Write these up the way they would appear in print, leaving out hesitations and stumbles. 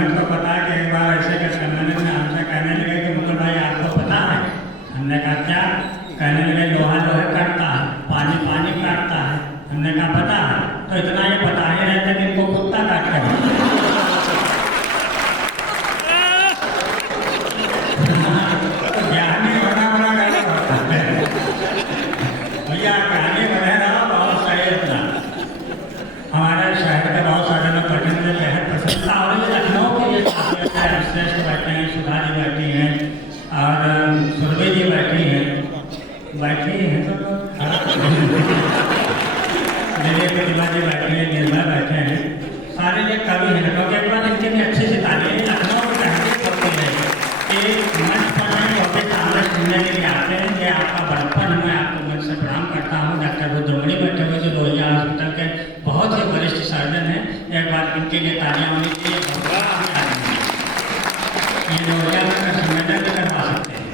हेमंत को पता है कि एक बार ऐसे का सम्मानित में हमसे कहने लगे कि मुकुल भाई आपको पता है? हमने कहा क्या? कहने लगे लोहा लोहे काटता है, पानी पानी काटता है। हमने कहा पता है, तो इतना ये पता ही रहता कि इनको कुत्ता काट कर ज्ञानी होना बड़ा गलत होता है भैया। कहानी वगैरह बहुत सही होता। हमारे शहर के बहुत सारे लोग बैठे मुझे बेहद पसंद था। और ये लखनऊ के ये श्रेष्ठ बैठे हैं, सुधा जी बैठी हैं और सुरभि जी बैठी हैं तो मेरे प्रतिभा जी बैठे हैं, निर्मला बैठे हैं, सारे ये कवि हैं। क्योंकि एक बार इनके लिए अच्छी से ताली। लखनऊ की तहरीक होती है कि मंच पर नहीं होते सामने सुनने के लिए आते हैं। ये आपका बड़प्पन, मैं आपको मंच से प्रणाम करता हूँ। डॉक्टर रुद्रमणि बैठे हुए जो लोहिया हॉस्पिटल के बहुत ही वरिष्ठ सर्जन हैं, एक बार इनके लिए तालियां होनी चाहिए। ये लोहिया का सम्मेलन भी करवा सकते हैं।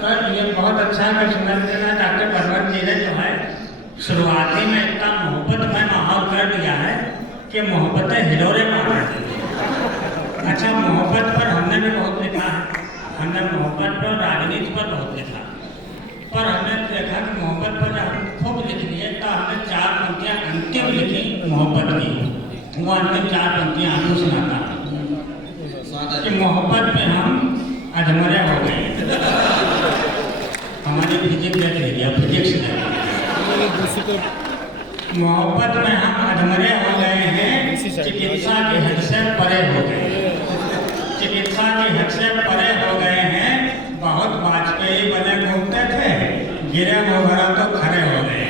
तो ये बहुत अच्छा है। सुंदर डॉक्टर परवर जी ने जो है शुरुआती में इतना मोहब्बतमय माहौल कर दिया है कि मोहब्बतें हिलोरे मार रही हैं। अच्छा, मोहब्बत पर हमने भी बहुत लिखा है। हमने मोहब्बत पर, राजनीति पर बहुत लिखा, पर हमने देखा कि मोहब्बत पर जब हम खूब लिख लिए तो हमने 4 पंक्तियाँ अंतिम लिखी मोहब्बत की। वो अंतिम 4 पंक्तियाँ आपको सुनाता कि मोहब्बत पे हम अधमरे हो गए। हमारी फिजिक्स देख लीजिए, फिजिक्स मोहब्बत में हम अधमरे हो गए हैं, चिकित्सा की हद से परे हो गए। चिकित्सा की हद से परे हो गए हैं। बहुत वाजपेयी बने घूमते थे, गिरे वो भरा तो खड़े हो गए।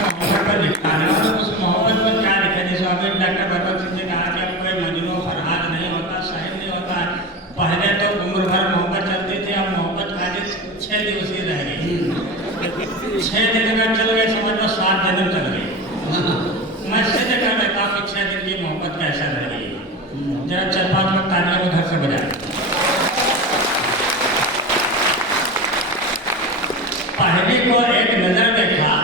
मोहब्बत पर लिखा है और उस मोहब्बत पर क्या लिखे? जैसे अभी डॉक्टर भगवत सिंह जी कहा कि अब कोई मजनू फरहाद नहीं होता, शाहिद नहीं होता। पहले तो उम्र भर मोहब्बत चलती थी, अब मोहब्बत खाली 6 दिवस ही रह गई। 6 दिन अगर चल गए समझ लो 7 जन्म चल गए। मैं सिद्ध कर देता हूँ कि 6 दिन की मोहब्बत कैसा रह गई। जरा 4-5 लोग तालियां उधर से बजा। पहली को एक नजर देखा,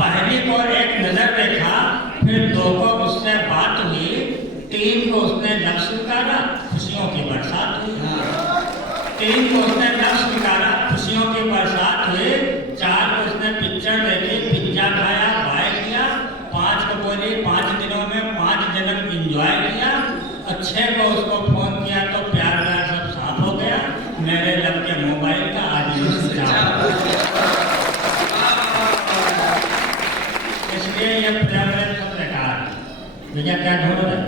पहली को एक नजर देखा, फिर 2 को उससे बात हुई, 3 को उसने लफ्ज़ स्वीकारा, खुशियों की बरसात हुई। 3 को उसने लफ्ज़ स्वीकारा, खुशियों की बरसात हुई। 4 को उसने पिक्चर देखी, पिज्जा खाया, बाय किया। 5 को बोली 5 दिनों में 5 जन्म इंजॉय किया। और 6 को उसको फोन किया तो प्यार व्यार सब साफ हो गया। मेरे लब के मोबाइल का आज इसलिए ये पर्यावरण सब बेकार है। भैया क्या ढूंढ रहे?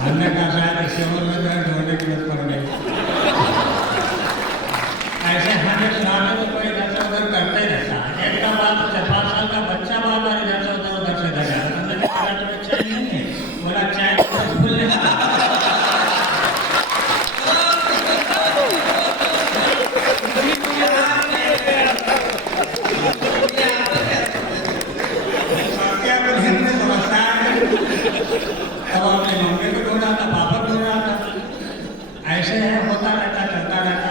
हमने कहा शायद इस उम्र में ढूंढने की जरूरत पड़ गई। ऐसे हमें सुनाने तो कोई इधर से उधर करते रहता है। एक का बात 4-5 साल का बच्चा बात और इधर से उधर से इधर जाता। हमने कहा तुम्हें चैन नहीं है? बोला चैन भूल लेता। तब अपने मम्मी को ढूंढा था, पापा को ढूंढा था। ऐसे है, होता रहता, चलता रहता।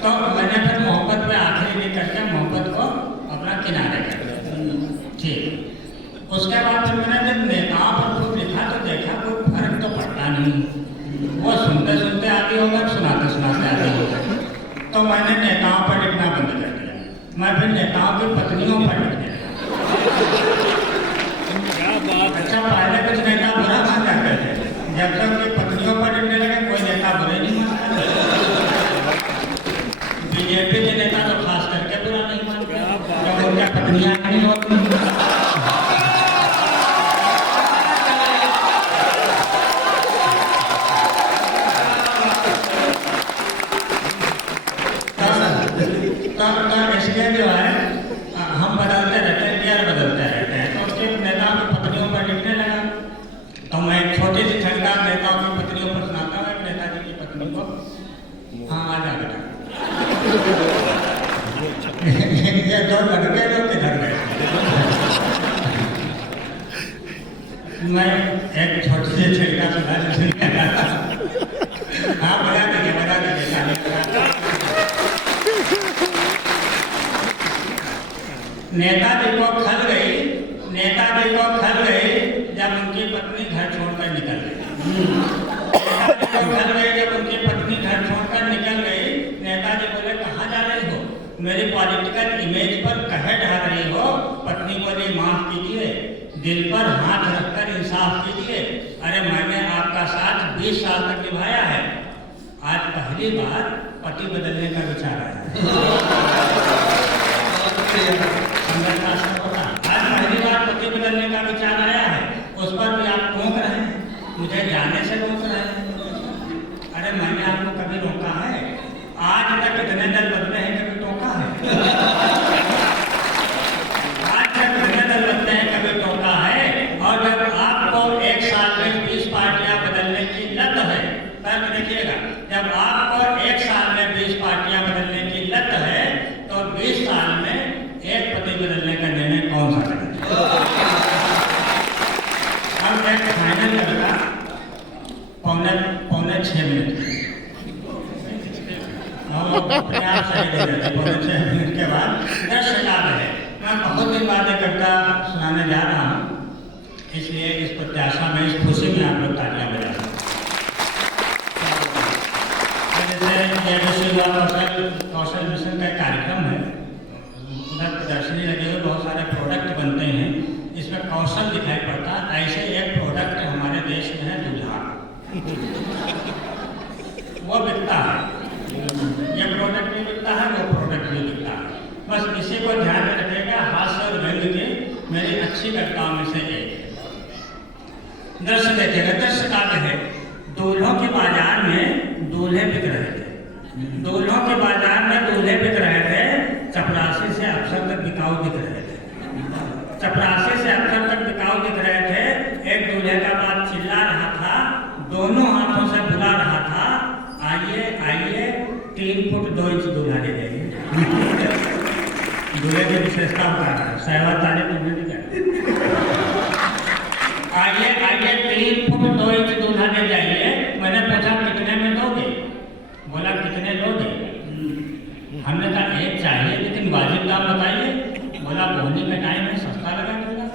तो मैंने फिर मोहब्बत में आखिरी नहीं करके मोहब्बत को अपना किनारे कर दिया। ठीक, उसके बाद फिर मैंने जब नेताओं पर खूब लिखा तो देखा कोई फर्क तो पड़ता नहीं। वो सुनते सुनते आगे हो गए, सुनाते सुनाते आगे हो गए। तो मैंने नेताओं पर लिखना बंद कर दिया। मैं फिर नेताओं की पत्नियों पर लिख दिया। अच्छा, पहले कुछ नेता बुरा मान जाते थे, जब तक उनकी पत्नियों पर लिखने लगे कोई नेता बुरे नहीं मानता। बीजेपी के नेता तो खास करके बुरा नहीं मानते जब उनकी पत्नियां नहीं होती। तो इसलिए जो है हम बदलते रहते हैं, गियर बदलते रहते हैं। तो उसके नेताओं की पत्नियों पर लिखने लगा। तो मैं एक छोटी सी छंदा नेताओं की पत्नियों पर सुनाता हूँ। नेताजी की पत्नी को, हाँ आ जा बेटा। ये 2 लड़के लोग किधर गए? मैं एक छोटी सी छिड़का सुना। हाँ बता दीजिए, बता दीजिए। नेताजी को खल गई, नेताजी को खल गई जब उनकी पत्नी घर छोड़कर निकल गई। नेताजी को खल गई जब उनकी पत्नी घर छोड़कर निकल गई। नेताजी बोले कहाँ जा रही हो, मेरी पॉलिटिकल इमेज पर कहे ढा रही हो। पत्नी बोली माफ कीजिए, दिल पर हाथ रखकर इंसाफ कीजिए। अरे मैंने आपका साथ 20 साल तक निभाया है, आज पहली बार पति बदलने का विचार आया। आज पहली बार पति बदलने का विचार आया है, उस पर भी आप टोक रहे हैं, मुझे जाने से रोक रहे हैं। अरे मैंने आपको कभी रोका है? आज तक इतने दल बदले हैं, कभी टोका है? आज तक इतने दल बदले हैं, कभी टोका है? और जब आपको एक साल में 20 पार्टियां बदलने की लत है, तब देखिएगा, जब आपको एक साल में 20 पार्टियां बदलने की लत है, तो 20 साल में एक पति बदलने का निर्णय कौन सा करेगा? अब एक फाइनल लड़का पौने 6 मिनट प्रयास सही दे रहे थे। पौने 6 मिनट के बाद 10 सेकंड है। मैं बहुत दिन बाद एक कविता सुनाने जा रहा हूँ, इसलिए इस प्रत्याशा में, इस खुशी में आप लोग तालियां बजा सकते। जैसे कौशल मिशन का कार्यक्रम है, उधर प्रदर्शनी लगे हुए बहुत सारे प्रोडक्ट बनते हैं, इसमें कौशल दिखाई पड़ता। ऐसे एक प्रोडक्ट हमारे देश में है दूल्हा, वो बिकता है। ये प्रोडक्ट भी बिकता है, वो प्रोडक्ट भी बिकता है। बस इसी को ध्यान में रखिएगा। हास्य और व्यंग की मेरी अच्छी कविताओं में से एक दृश्य देखिएगा। दृश्य काव्य है। दूल्हों के बाजार में दूल्हे बिक रहे थे, दूल्हों के बाजार में दूल्हे बिक रहे थे। चपरासी से अफसर तक बिकाऊ दिख रहे थे, चपरासी से अफसर तक बिकाऊ दिख रहे थे। एक दूल्हे का बाप चिल्ला रहा था, दोनों हाथों से बुला रहा था, आइए आइए 3 फुट 2 इंच दूल्हा ले जाइए। दूल्हे की विशेषता बता रहा है, सहवा तारीफ तुम्हें भी कहते, आइए आइए 3 फुट 2 इंच दूल्हा ले जाइए। मैंने पूछा कितने में दोगे? बोला कितने लोगे? हमने कहा एक चाहिए, लेकिन वाजिब दाम बताइए। बोला बोहनी के टाइम में सस्ता लगा दूंगा।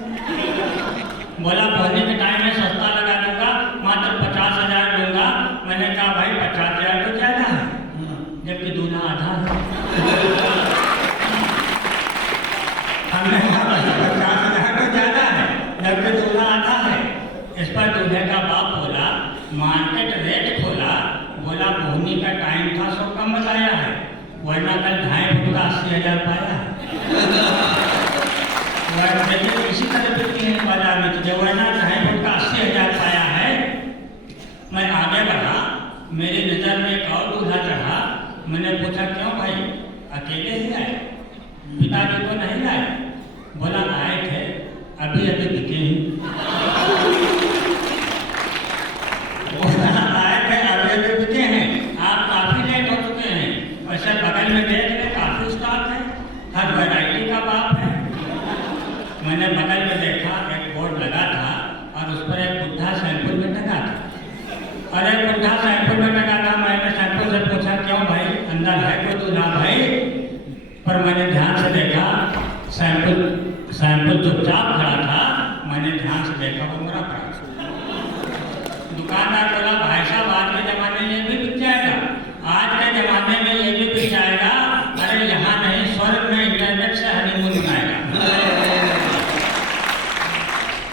बोला बोहनी के टाइम में सस्ता लगा दूंगा, मात्र 50,000 दूंगा। मैंने कहा भाई 50,000 तो ज्यादा है, जबकि दूल्हा आधा है। हमने कहा 50,000 तो ज्यादा है, जबकि दूल्हा आधा है। इस पर दूल्हे का बाप बोला, मार्केट रेट खोला, बोला बोहनी का टाइम था सो कम बताया है, वरना कल 2.5 फुट का 80,000 पाया है। इसी तरह बिकती है बाजार में, जो वरना 2.5 फुट का 80,000 पाया है। मैं आगे बढ़ा, मेरी नजर में एक और दूल्हा चढ़ा। मैंने पूछा क्यों भाई, अकेले ही आए, पिताजी को नहीं लाए? बोला आए थे, अभी अभी बिके ही। आए थे, अभी अभी बिके हैं, आप काफी लेट हो चुके हैं। वैसे बगल में देख ले, काफी स्टॉक है, हर वैरायटी का बाप है। मैंने बगल में देखा, एक बोर्ड लगा था और उस पर एक बुढ़ा सैंपल में टंगा था। और एक बुढ़ा सैंपल में टंगा था। मैंने सैंपल से पूछा क्यों भाई, अंदर है कोई दूल्हा भाई? पर मैंने ध्यान से देखा, सैंपल चुपचाप खड़ा था। मैंने ध्यान से देखा, वो मरा पड़ा। दुकानदार बोला भाई साहब आज के जमाने में ये भी बिक जाएगा, आज के जमाने में ये भी बिक जाएगा। अरे यहाँ नहीं, स्वर्ग में इंटरनेट से हनीमून बनाएगा।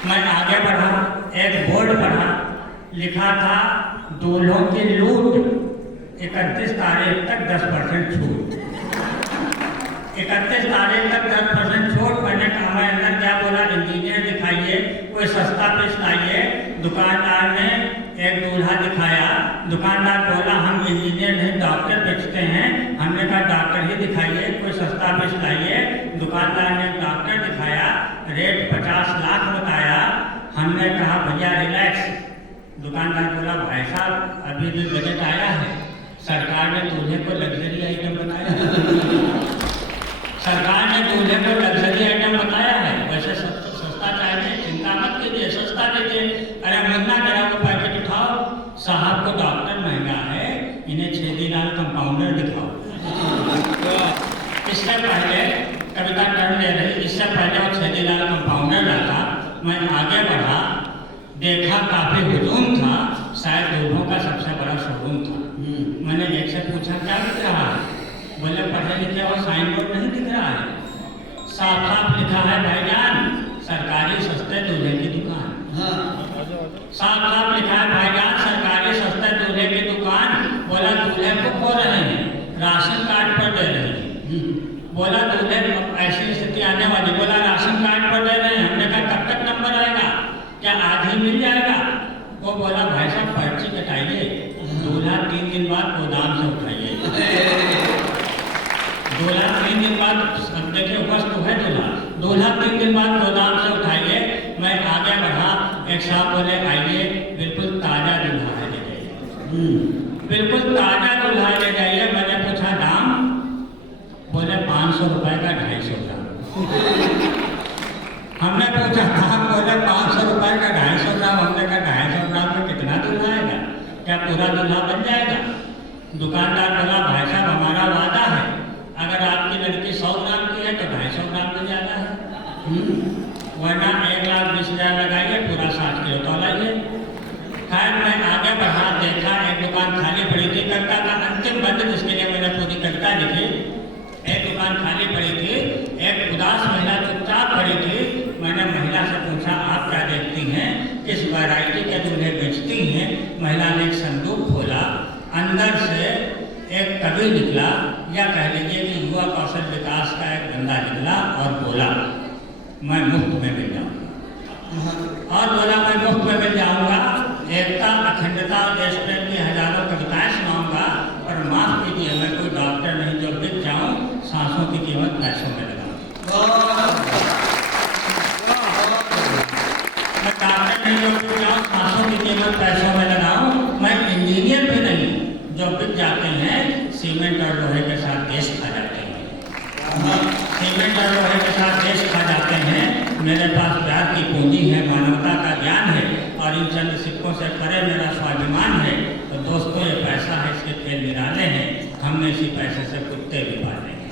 मैं आगे बढ़ा, एक बोर्ड पढ़ा, लिखा था दूल्हों की लूट, 31 तारीख तक 10% छूट। 31 तारीख तक 10% छूट। मैंने कहा मैं अंदर क्या बोला, इंजीनियर दिखाइए, कोई सस्ता पीस लाइए। दुकानदार ने एक दूल्हा दिखाया। दुकानदार बोला हम इंजीनियर नहीं, डॉक्टर बेचते हैं। हमने कहा डॉक्टर ही दिखाइए, कोई सस्ता पीस लाइए। दुकानदार ने डॉक्टर दिखाया, रेट 50 लाख बताया। हमने कहा भैया रिलैक्स। दुकानदार बोला भाई साहब अभी भी बजट आया है, सरकार ने दूल्हे को लग्जरी आइटम बताया है। सरकार ने दूल्हे को लग्जरी आइटम बताया है। वैसे सस्ता चाहिए, चिंता मत कीजिए, सस्ता दीजिए। अरे महीना जरा वो पैकेट उठाओ, साहब को डॉक्टर महंगा है, इन्हें 6 दिन कंपाउंडर दिखाओ। इससे पहले कविता टर्न ले रही। इससे पहले वो छेदीलाल कंपाउंडर लाता। मैं आगे बढ़ा, देखा काफी हुजूम था, शायद दूधों का सबसे बड़ा शोरूम था। मैंने एक से पूछा क्या दिख रहा है? बोले पढ़े लिखे और साइन बोर्ड नहीं दिख रहा है, साफ साफ लिखा है भाईजान सरकारी सस्ते दूल्हे की दुकान। साफ साफ लिखा है भाईजान सरकारी सस्ते दूल्हे की दुकान। बोला दूल्हे को खो रहे हैं, राशन कार्ड पर दे रहे हैं। बोला दूल्हे ऐसी स्थिति आने वाली। बोला राशन कार्ड पर दे रहे हैं। हमने कहा कब तक नंबर आएगा, क्या आज ही मिल जाएगा? वो बोला भाई साहब पर्ची कटाइए, दूल्हा 3 दिन बाद गोदाम से उठाइए। दूल्हा 3 दिन बाद, देखिए वस्तु है दूल्हा 3 दिन बाद गोदाम से उठाइए। मैं आगे बढ़ा, एक साहब बोले आइए बिल्कुल ताजा दूल्हा है ले जाइए, बिल्कुल ताजा दूल्हा ले जाइए। मैंने पूछा दाम? बोले 500 रुपए का 250 ग्राम। हमने पूछा दाम? बोले 500 रुपए का 250 ग्राम। हमने कहा 250 ग्राम में कितना दूल्हा आएगा, क्या पूरा दूल्हा बन जाएगा? दुकानदार बोला भाई साहब हमारा वादा है, अगर आपकी लड़की 100 ग्राम की है तो 250 ग्राम की ज़्यादा है, वरना 1,20,000 लगाइए पूरा 60 किलो तो लाइए। खैर मैं आगे बढ़ा, देखा एक दुकान खाली पड़ी थी। कविता का अंतिम बंद जिसके लिए मैंने पूरी कविता लिखी। एक दुकान खाली पड़ी थी, एक उदास महिला चुपचाप खड़ी थी। मैंने महिला से पूछा आप क्या देखती हैं, किस वैरायटी के दूल्हे बेचती हैं? महिला ने एक संदूक खोला, अंदर से एक कवि निकला, या कह लीजिए कि युवा कौशल विकास का एक बंदा निकला और बोला मैं मुफ्त में मिल जाऊंगा। और बोला मैं मुफ्त में मिल जाऊंगा, एकता अखंडता देश प्रेम की हजारों कविताएं सुनाऊंगा, पर माफ कीजिए मैं कोई डॉक्टर नहीं जो बिक जाऊं, सांसों की कीमत पैसों में लगाऊं। मैं डॉक्टर नहीं जो बिक जाऊं, सांसों की कीमत पैसों में लगाऊं। मैं इंजीनियर भी नहीं जो बिक जाते हैं, सीमेंट और लोहे के साथ देश खा जाते हैं। सीमेंट और लोहे के साथ देश खा जाते हैं। मेरे पास प्यार की पूंजी है, मानवता का ज्ञान है, और इन चंद सिक्कों से परे मेरा स्वाभिमान है। तो दोस्तों ये पैसा है, इसके खेल निराले हैं, हमने इसी पैसे से कुत्ते भी पाले हैं।